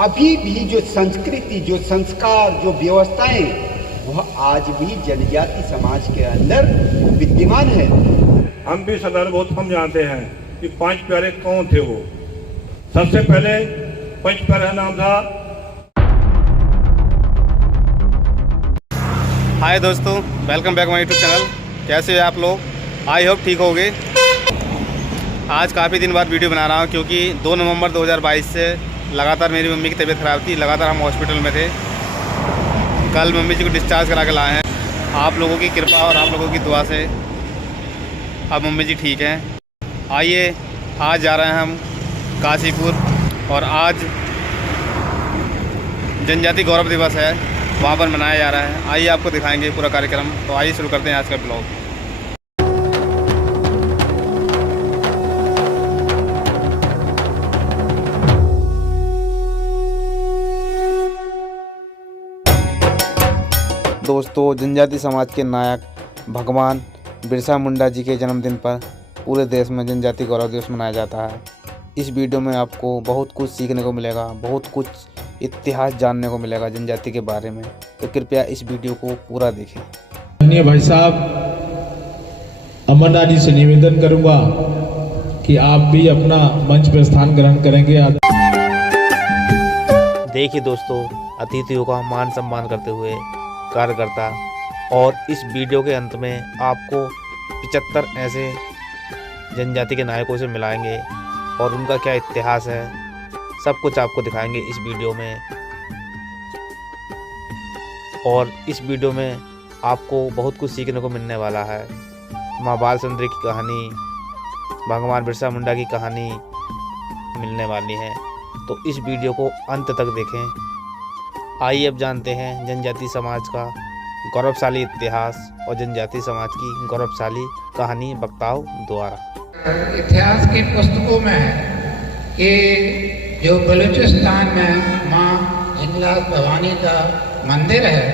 अभी भी जो संस्कृति, जो संस्कार, जो व्यवस्थाएं, वह आज भी जनजाति समाज के अंदर विद्यमान है। हम भी सरदार बहुत कम जानते हैं कि 5 प्यारे कौन थे। वो सबसे पहले 5 प्यारे नाम था। हाय दोस्तों, welcome back my YouTube channel. कैसे हैं आप लोग? आई होप ठीक होगे। आज काफ़ी दिन बाद वीडियो बना रहा हूं क्योंकि 2 नवंबर 2022 से लगातार मेरी मम्मी की तबीयत ख़राब थी। लगातार हम हॉस्पिटल में थे। कल मम्मी जी को डिस्चार्ज करा के लाए हैं। आप लोगों की कृपा और आप लोगों की दुआ से अब मम्मी जी ठीक हैं। आइए, आज जा रहे हैं हम काशीपुर और आज जनजाति गौरव दिवस है, वहाँ पर मनाया जा रहा है। आइए आपको दिखाएंगे पूरा कार्यक्रम। तो आइए शुरू करते हैं आज का ब्लॉग। दोस्तों, जनजाति समाज के नायक भगवान बिरसा मुंडा जी के जन्मदिन पर पूरे देश में जनजाति गौरव दिवस मनाया जाता है। इस वीडियो में आपको बहुत कुछ सीखने को मिलेगा, बहुत कुछ इतिहास जानने को मिलेगा जनजाति के बारे में। तो कृपया इस वीडियो को पूरा देखें। माननीय भाई साहब, अमरनाथ जी से निवेदन करूंगा कि आप भी अपना मंच पर स्थान ग्रहण करेंगे। देखिए दोस्तों, अतिथियों का मान सम्मान करते हुए कार्यकर्ता, और इस वीडियो के अंत में आपको 75 ऐसे जनजाति के नायकों से मिलाएंगे और उनका क्या इतिहास है, सब कुछ आपको दिखाएंगे इस वीडियो में। और इस वीडियो में आपको बहुत कुछ सीखने को मिलने वाला है। माँ बाल सुंदरी की कहानी, भगवान बिरसा मुंडा की कहानी मिलने वाली है। तो इस वीडियो को अंत तक देखें। आइए अब जानते हैं जनजाति समाज का गौरवशाली इतिहास और जनजाति समाज की गौरवशाली कहानी वक्ताओं द्वारा। इतिहास की पुस्तकों में है कि जो बलूचिस्तान में माँ हिंगलाज भवानी का मंदिर है,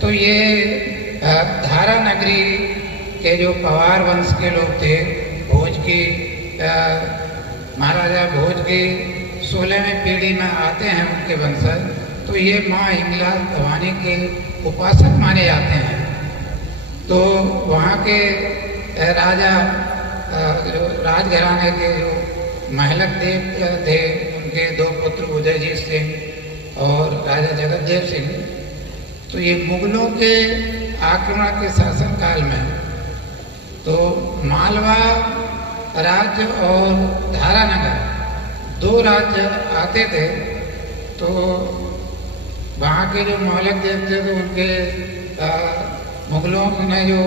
तो ये धारा नगरी के जो पवार वंश के लोग थे, भोज की महाराजा भोज की 16वीं पीढ़ी में आते हैं उनके वंशज। तो ये माँ हिंगलाज भवानी के उपासक माने जाते हैं। तो वहाँ के राजा जो राजघराने के जो महलक देव थे, उनके 2 पुत्र उदयजीत सिंह और राजा जगतदेव सिंह। तो ये मुगलों के आक्रमण के शासन काल में तो मालवा राज्य और धारानगर 2 राज्य आते थे। तो वहाँ के जो महलक देव थे, तो उनके मुगलों ने जो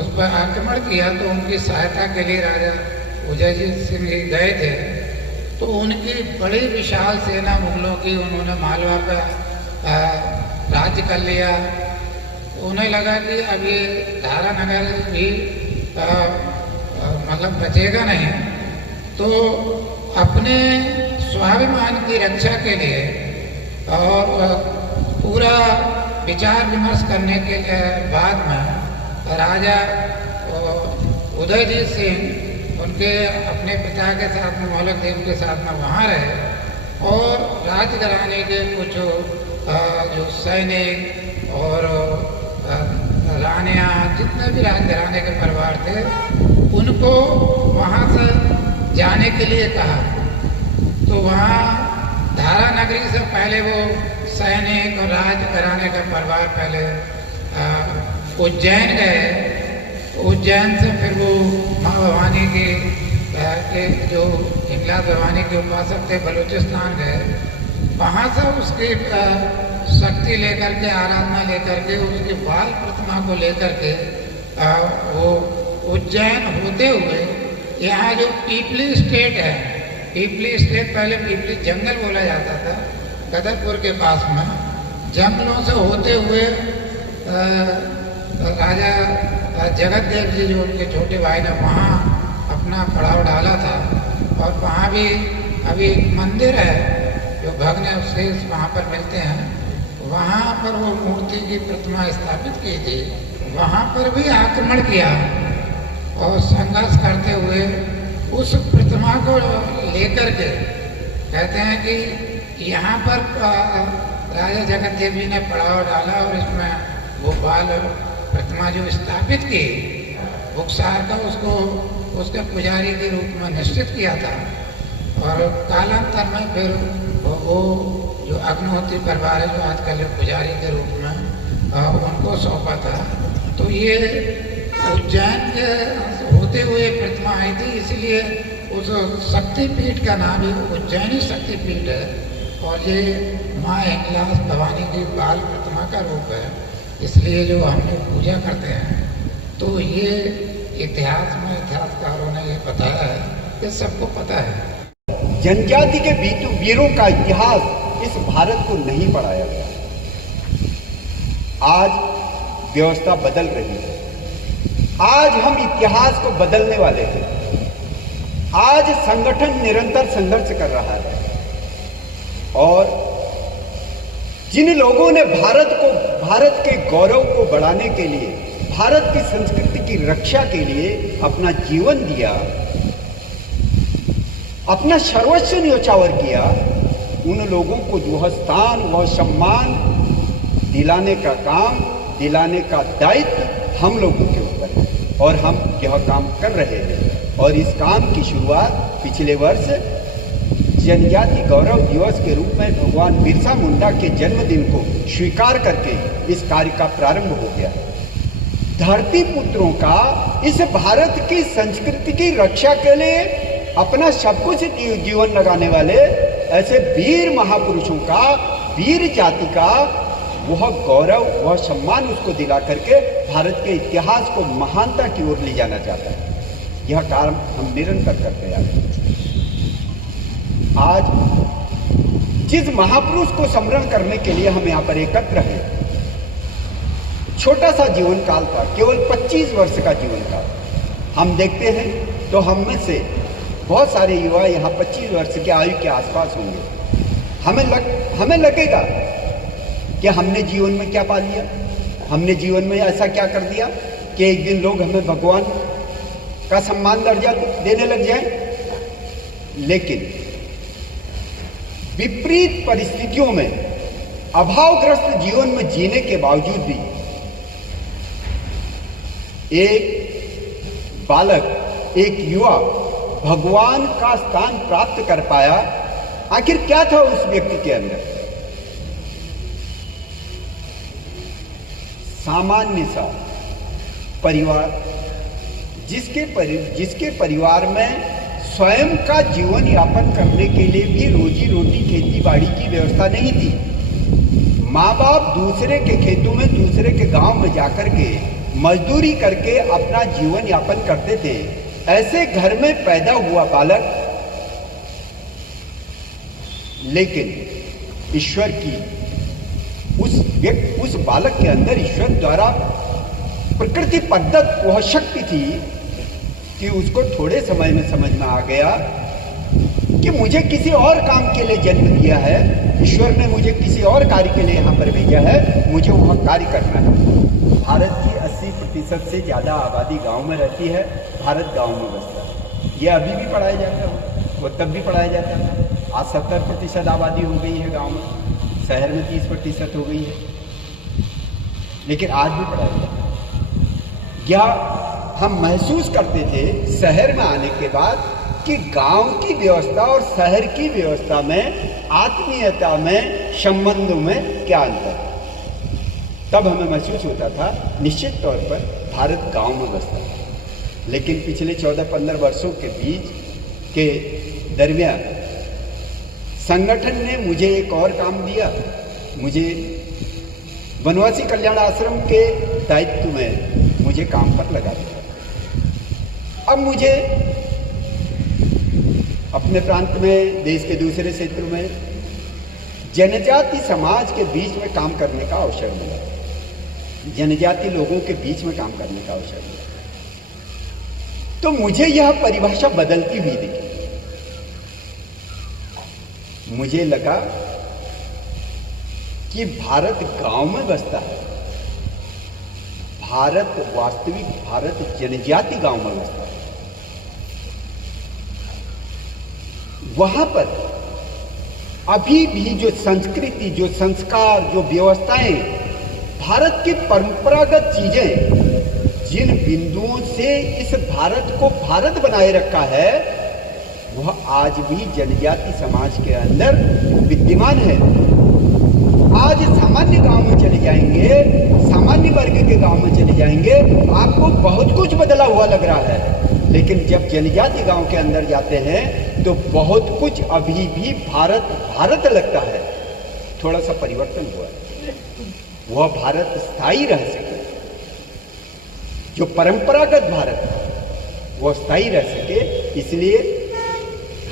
उस पर आक्रमण किया, तो उनकी सहायता के लिए राजा उदयजीत सिंह गए थे। तो उनकी बड़ी विशाल सेना मुगलों की, उन्होंने मालवा पर राज्य कर लिया। उन्हें लगा कि अब ये धारानगर भी मतलब बचेगा नहीं। तो अपने स्वाभिमान की रक्षा के लिए और पूरा विचार विमर्श करने के बाद में राजा उदयजीत सिंह उनके अपने पिता के साथ में, मौलक देव के साथ में वहाँ रहे। और राजघराने के कुछ जो सैनिक और रानियाँ, जितने भी राजघराने के परिवार थे, उनको वहाँ से जाने के लिए कहा। तो वहाँ धारा नगरी से पहले वो सैनिक और राजघराने का परिवार पहले उज्जैन गए। उज्जैन से फिर वो माँ भवानी के जो हिंगलाज भवानी के उपासक थे, बलूचिस्तान गए। वहाँ से उसकी शक्ति लेकर के, आराधना लेकर के, उसकी बाल प्रतिमा को लेकर के वो उज्जैन होते हुए यहाँ जो पीपली स्टेट है, पीपली स्टेट पहले पीपली जंगल बोला जाता था, गदरपुर के पास में, जंगलों से होते हुए राजा जगतदेव जी जो उनके छोटे भाई ने वहाँ अपना पड़ाव डाला था। और वहाँ भी अभी मंदिर है जो भग्न अवशेष वहाँ पर मिलते हैं। वहाँ पर वो मूर्ति की प्रतिमा स्थापित की थी। वहाँ पर भी आक्रमण किया और संघर्ष करते हुए उस प्रतिमा को लेकर के कहते हैं कि यहाँ पर राजा जगत देव जी ने पड़ाव डाला और इसमें गोपाल प्रतिमा जो स्थापित की बुकसार का उसको उसके पुजारी के रूप में निश्चित किया था और कालांतर में फिर वो जो अग्निहोत्री परिवार है जो आजकल पुजारी के रूप में उनको सौंपा था। तो ये उज्जैन के होते हुए प्रतिमा आई थी, इसलिए उस शक्तिपीठ का नाम ही उज्जैनी शक्तिपीठ है और ये माँ हिंगलाज भवानी की बाल प्रतिमा का रूप है, इसलिए जो हम लोग पूजा करते हैं। तो ये इतिहास में इतिहासकारों ने ये बताया है, ये सबको पता है। जनजाति के वीरों का इतिहास इस भारत को नहीं पढ़ाया गया। आज व्यवस्था बदल रही है, आज हम इतिहास को बदलने वाले हैं। आज संगठन निरंतर संघर्ष कर रहा है और जिन लोगों ने भारत के गौरव को बढ़ाने के लिए, भारत की संस्कृति की रक्षा के लिए अपना जीवन दिया, अपना सर्वस्व न्योछावर किया, उन लोगों को वह स्थान वह सम्मान दिलाने का काम, दिलाने का दायित्व हम लोगों के ऊपर है और हम यह काम कर रहे हैं। और इस काम की शुरुआत पिछले वर्ष जनजाति गौरव दिवस के रूप में भगवान बिरसा मुंडा के जन्मदिन को स्वीकार करके इस कार्य का प्रारंभ हो गया। धरती पुत्रों का इस भारत की संस्कृति की रक्षा के लिए अपना सब कुछ जीवन लगाने वाले ऐसे वीर महापुरुषों का, वीर जाति का वह गौरव वह सम्मान उसको दिला करके भारत के इतिहास को महानता की ओर ले जाना चाहता है। यह काम हम निरंतर करते आ रहे हैं। आज जिस महापुरुष को स्मरण करने के लिए हम यहाँ पर एकत्र हैं, छोटा सा जीवन काल था, केवल 25 वर्ष का जीवन काल। हम देखते हैं तो हम में से बहुत सारे युवा यहाँ 25 वर्ष के आयु के आसपास होंगे। हमें लगेगा कि हमने जीवन में क्या पा लिया, हमने जीवन में ऐसा क्या कर दिया कि एक दिन लोग हमें भगवान का सम्मान दर्जा देने लग जाए। लेकिन विपरीत परिस्थितियों में अभावग्रस्त जीवन में जीने के बावजूद भी एक बालक, एक युवा भगवान का स्थान प्राप्त कर पाया। आखिर क्या था उस व्यक्ति के अंदर? सामान्य सा परिवार, जिसके परिवार में स्वयं का जीवन यापन करने के लिए भी रोजी रोटी खेती बाड़ी की व्यवस्था नहीं थी। माँ बाप दूसरे के खेतों में, दूसरे के गांव में जाकर के मजदूरी करके अपना जीवन यापन करते थे। ऐसे घर में पैदा हुआ बालक, लेकिन ईश्वर की उस बालक के अंदर ईश्वर द्वारा प्रकृति प्रदत्त वह शक्ति थी कि उसको थोड़े समय में समझ में आ गया कि मुझे किसी और काम के लिए जन्म दिया है, ईश्वर ने मुझे किसी और कार्य के लिए यहाँ पर भेजा है, मुझे वह कार्य करना है। भारत की 80% से ज़्यादा आबादी गांव में रहती है, भारत गांव में बसता है। यह अभी भी पढ़ाया जाता है, वो तब भी पढ़ाया जाता है। आज 70% आबादी हो गई है गांव में, शहर में 30% हो गई है, लेकिन आज भी पढ़ाया जाता है। यह हम महसूस करते थे शहर में आने के बाद कि गांव की व्यवस्था और शहर की व्यवस्था में, आत्मीयता में, संबंधों में क्या अंतर है। तब हमें महसूस होता था निश्चित तौर पर भारत गांव में बसता है। लेकिन पिछले 14-15 वर्षों के बीच के दरमियान संगठन ने मुझे एक और काम दिया। मुझे वनवासी कल्याण आश्रम के दायित्व में मुझे काम पर लगा दिया। अब मुझे अपने प्रांत में, देश के दूसरे क्षेत्र में जनजाति समाज के बीच में काम करने का अवसर मिला, जनजाति लोगों के बीच में काम करने का अवसर मिला। तो मुझे यह परिभाषा बदलती हुई दिखी। मुझे लगा कि भारत गांव में बसता है, वास्तविक भारत जनजाति गांव में बसता है। वहां पर अभी भी जो संस्कृति, जो संस्कार, जो व्यवस्थाएं, भारत की परंपरागत चीजें जिन बिंदुओं से इस भारत को भारत बनाए रखा है, वह आज भी जनजाति समाज के अंदर विद्यमान है। आज सामान्य गांव में चले जाएंगे, सामान्य वर्ग के गांव में चले जाएंगे, आपको बहुत कुछ बदला हुआ लग रहा है, लेकिन जब जनजाति गांव के अंदर जाते हैं तो बहुत कुछ अभी भी भारत भारत लगता है। थोड़ा सा परिवर्तन हुआ है, वह भारत स्थायी रह सके, जो परंपरागत भारत है वह स्थायी रह सके, इसलिए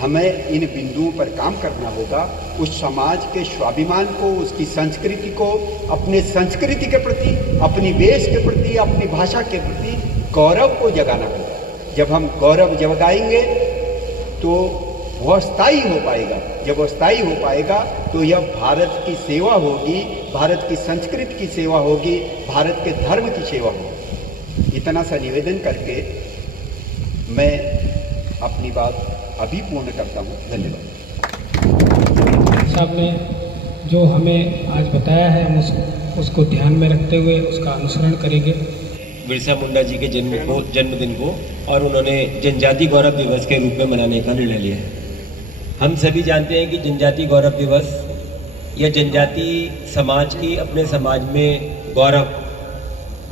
हमें इन बिंदुओं पर काम करना होगा। उस समाज के स्वाभिमान को, उसकी संस्कृति को, अपने संस्कृति के प्रति, अपनी देश के प्रति, अपनी भाषा के प्रति गौरव को जगाना होगा। जब हम गौरव जगाएंगे तो वह स्थायी हो पाएगा। जब वह स्थायी हो पाएगा तो यह भारत की सेवा होगी, भारत की संस्कृति की सेवा होगी, भारत के धर्म की सेवा होगी। इतना सा निवेदन करके मैं अपनी बात अभी पूर्ण करता हूँ। धन्यवाद। साहब ने जो हमें आज बताया है, हम उसको ध्यान में रखते हुए उसका अनुसरण करेंगे। बिरसा मुंडा जी के जन्मदिन को और उन्होंने जनजाति गौरव दिवस के रूप में मनाने का निर्णय लिया है। हम सभी जानते हैं कि जनजाति गौरव दिवस या जनजाति समाज की अपने समाज में गौरव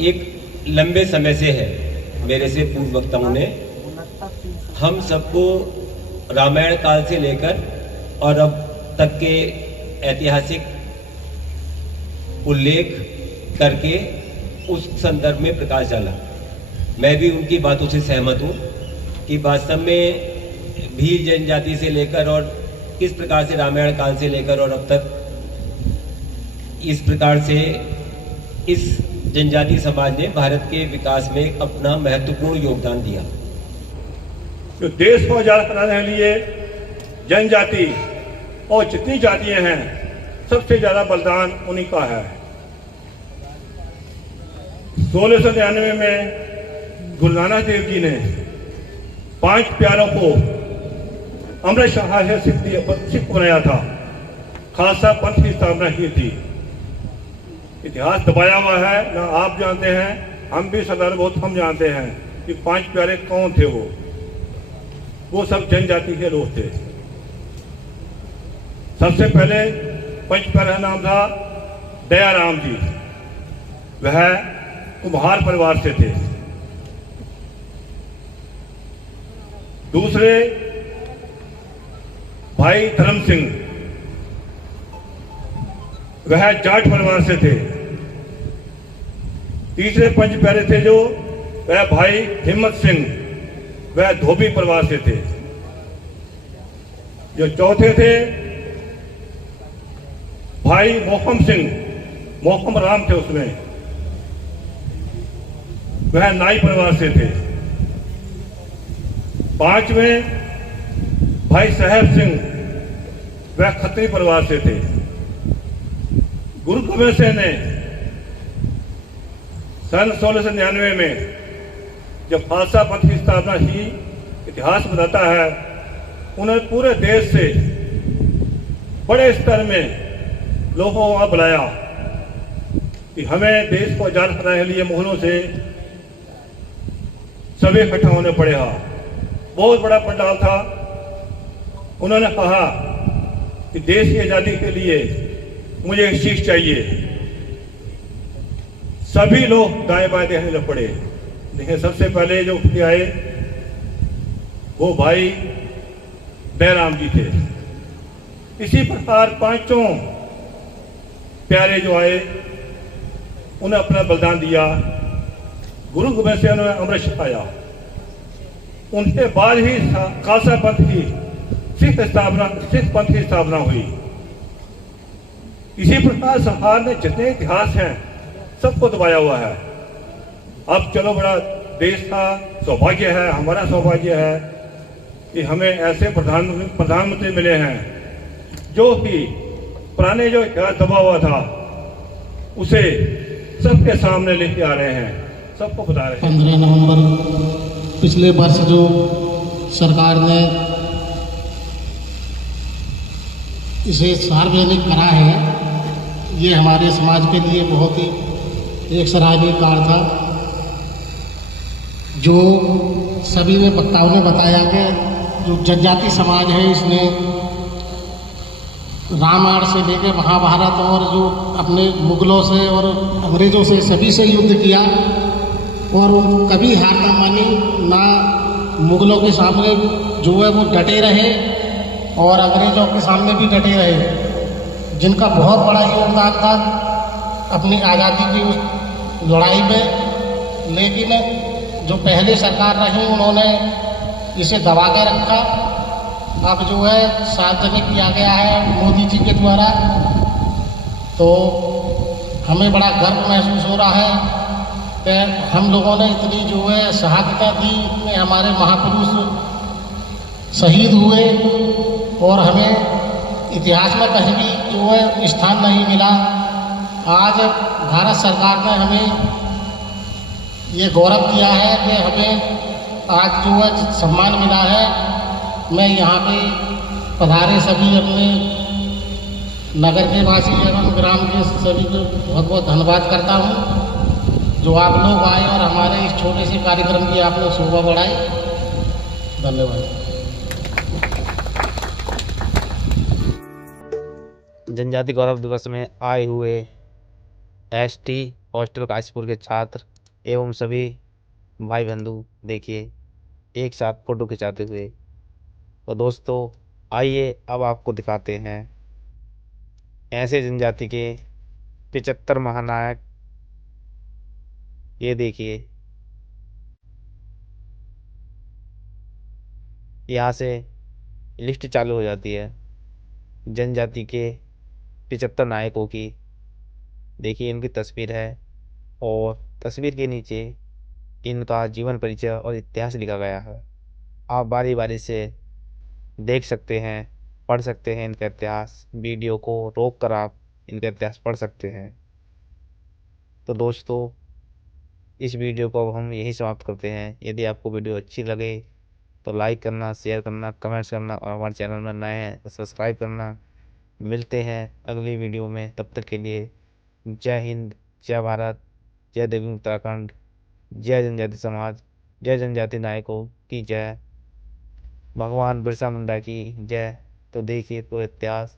एक लंबे समय से है। मेरे से पूर्व वक्ताओं ने हम सबको रामायण काल से लेकर और अब तक के ऐतिहासिक उल्लेख करके उस संदर्भ में प्रकाश डाला। मैं भी उनकी बातों से सहमत हूँ कि वास्तव में भील जनजाति से लेकर और किस प्रकार से रामायण काल से लेकर और अब तक इस प्रकार से इस जनजाति समाज ने भारत के विकास में अपना महत्वपूर्ण योगदान दिया। जो देश को आजाद कराने के लिए जनजाति और जितनी जातियां हैं, सबसे ज्यादा बलिदान उन्हीं का है। 1699 में गुरु नानक देव जी ने 5 प्यारों को अमृत शाह से सिख बनाया था, खालसा पंथ की स्थापना की थी। इतिहास दबाया हुआ है, ना आप जानते हैं, हम भी सरदार बहुत हम जानते हैं कि 5 प्यारे कौन थे। वो सब जनजाति के लोग थे। सबसे पहले 5 प्यारे का नाम था दयाराम जी, वह कुम्हार परिवार से थे। दूसरे भाई धर्म सिंह, वह जाट परिवार से थे। तीसरे 5 प्यारे थे जो, वह भाई हिम्मत सिंह, वह धोबी परिवार से थे। जो चौथे थे भाई मोहम सिंह, मोहम राम थे उसमें, वह नाई परिवार से थे। 5वें भाई साहेब सिंह, वह खत्री परिवार से थे। गुरु गोबिंद सिंह ने सन 1699 में जब खालसा पंथ की स्थापना की, इतिहास बताता है, उन्होंने पूरे देश से बड़े स्तर में लोगों को वहां बुलाया कि हमें देश को आजाद कराने के लिए मोहनों से सभी इकट्ठा होने पड़े। बहुत बड़ा पंडाल था। उन्होंने कहा कि देश की आजादी के लिए मुझे एक शीख चाहिए। सभी लोग दाएं बाएं देखने लग पड़े। देखिए, सबसे पहले जो आए वो भाई दयाराम जी थे। इसी प्रकार 5 प्यारे जो आए, उन्हें अपना बलिदान दिया। गुरु गोबिंद सिंह ने अमृत छकाया। उनके बाद ही खालसा पंथ की सिख पंथ की स्थापना हुई। इसी प्रकार सरकार ने जितने इतिहास हैं सबको दबाया हुआ है। अब चलो, बड़ा देश का सौभाग्य है, हमारा सौभाग्य है कि हमें ऐसे प्रधानमंत्री मिले हैं जो कि पुराने जो इतिहास दबा हुआ था उसे सबके सामने लेके आ रहे हैं, सबको बता रहे हैं। 15 नवंबर पिछले वर्ष जो सरकार ने इसे सार्वजनिक करा है, ये हमारे समाज के लिए बहुत ही एक सराहनीय कार्य था। जो सभी ने वक्ताओं ने बताया कि जो जनजाति समाज है इसने रामायण से लेकर महाभारत और जो अपने मुगलों से और अंग्रेज़ों से सभी से युद्ध किया और वो कभी हार ना मानी, ना मुगलों के सामने जो है वो डटे रहे और अंग्रेज़ों के सामने भी डटे रहे, जिनका बहुत बड़ा योगदान था अपनी आज़ादी की उस लड़ाई में। लेकिन जो पहले सरकार रही उन्होंने इसे दबा के रखा। अब जो है सार्वजनिक किया गया है मोदी जी के द्वारा, तो हमें बड़ा गर्व महसूस हो रहा है कि हम लोगों ने इतनी जो है शहादत दी, इतने हमारे महापुरुष शहीद हुए और हमें इतिहास में कहीं भी जो है स्थान नहीं मिला। आज भारत सरकार ने हमें ये गौरव दिया है कि हमें आज जो है सम्मान मिला है। मैं यहाँ पे पधारे सभी अपने नगर के वासी एवं ग्राम के सभी को बहुत बहुत धन्यवाद करता हूँ जो आप लोग आए और हमारे इस छोटे से कार्यक्रम की आपने शोभा बढ़ाई। धन्यवाद। जनजाति गौरव दिवस में आए हुए एसटी हॉस्टल काशीपुर के छात्र एवं सभी भाई बंधु देखिए एक साथ फोटो खिंचाते हुए। तो दोस्तों आइए अब आपको दिखाते हैं ऐसे जनजाति के 75 महानायक। ये देखिए यहाँ से लिस्ट चालू हो जाती है जनजाति के 75 नायकों की। देखिए इनकी तस्वीर है और तस्वीर के नीचे इनका जीवन परिचय और इतिहास लिखा गया है। आप बारी बारी से देख सकते हैं, पढ़ सकते हैं इनका इतिहास। वीडियो को रोक कर आप इनका इतिहास पढ़ सकते हैं। तो दोस्तों इस वीडियो को अब हम यही समाप्त करते हैं। यदि आपको वीडियो अच्छी लगे तो लाइक करना, शेयर करना, कमेंट्स करना और हमारे चैनल में नए हैं तो सब्सक्राइब करना। मिलते हैं अगली वीडियो में, तब तक के लिए जय हिंद, जय भारत, जय देवी उत्तराखंड, जय जनजाति समाज, जय जनजाति नायकों की जय, भगवान बिरसा मुंडा की जय। तो देखिए तो इतिहास।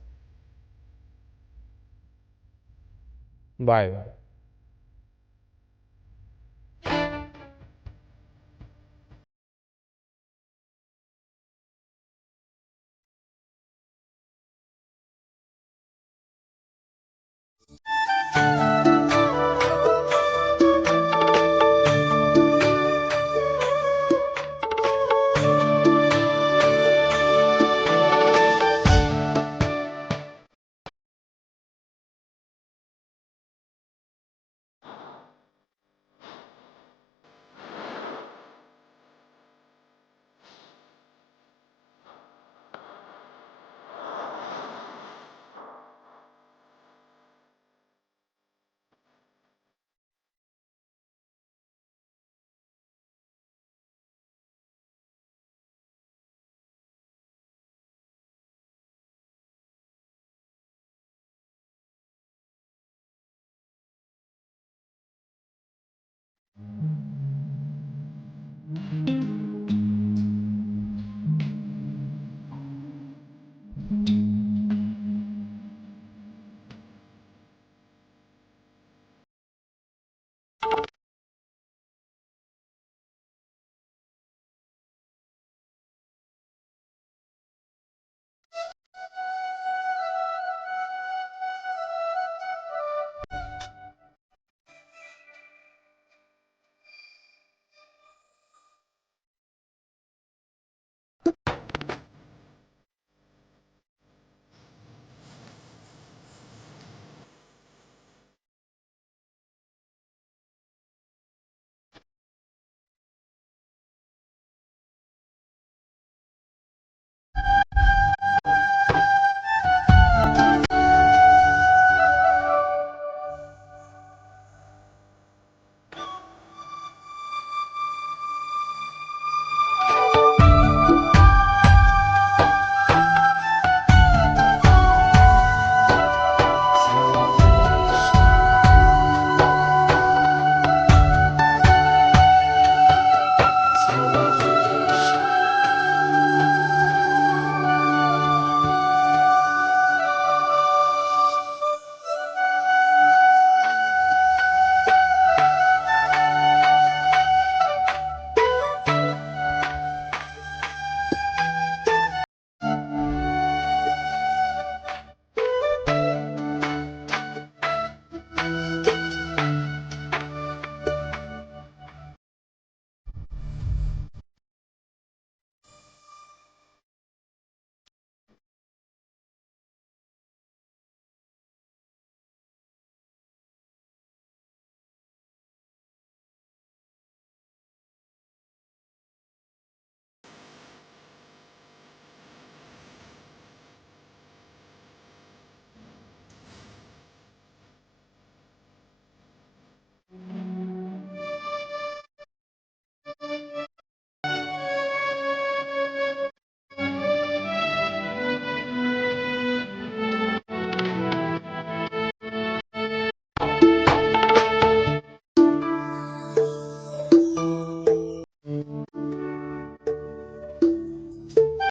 Bye bye.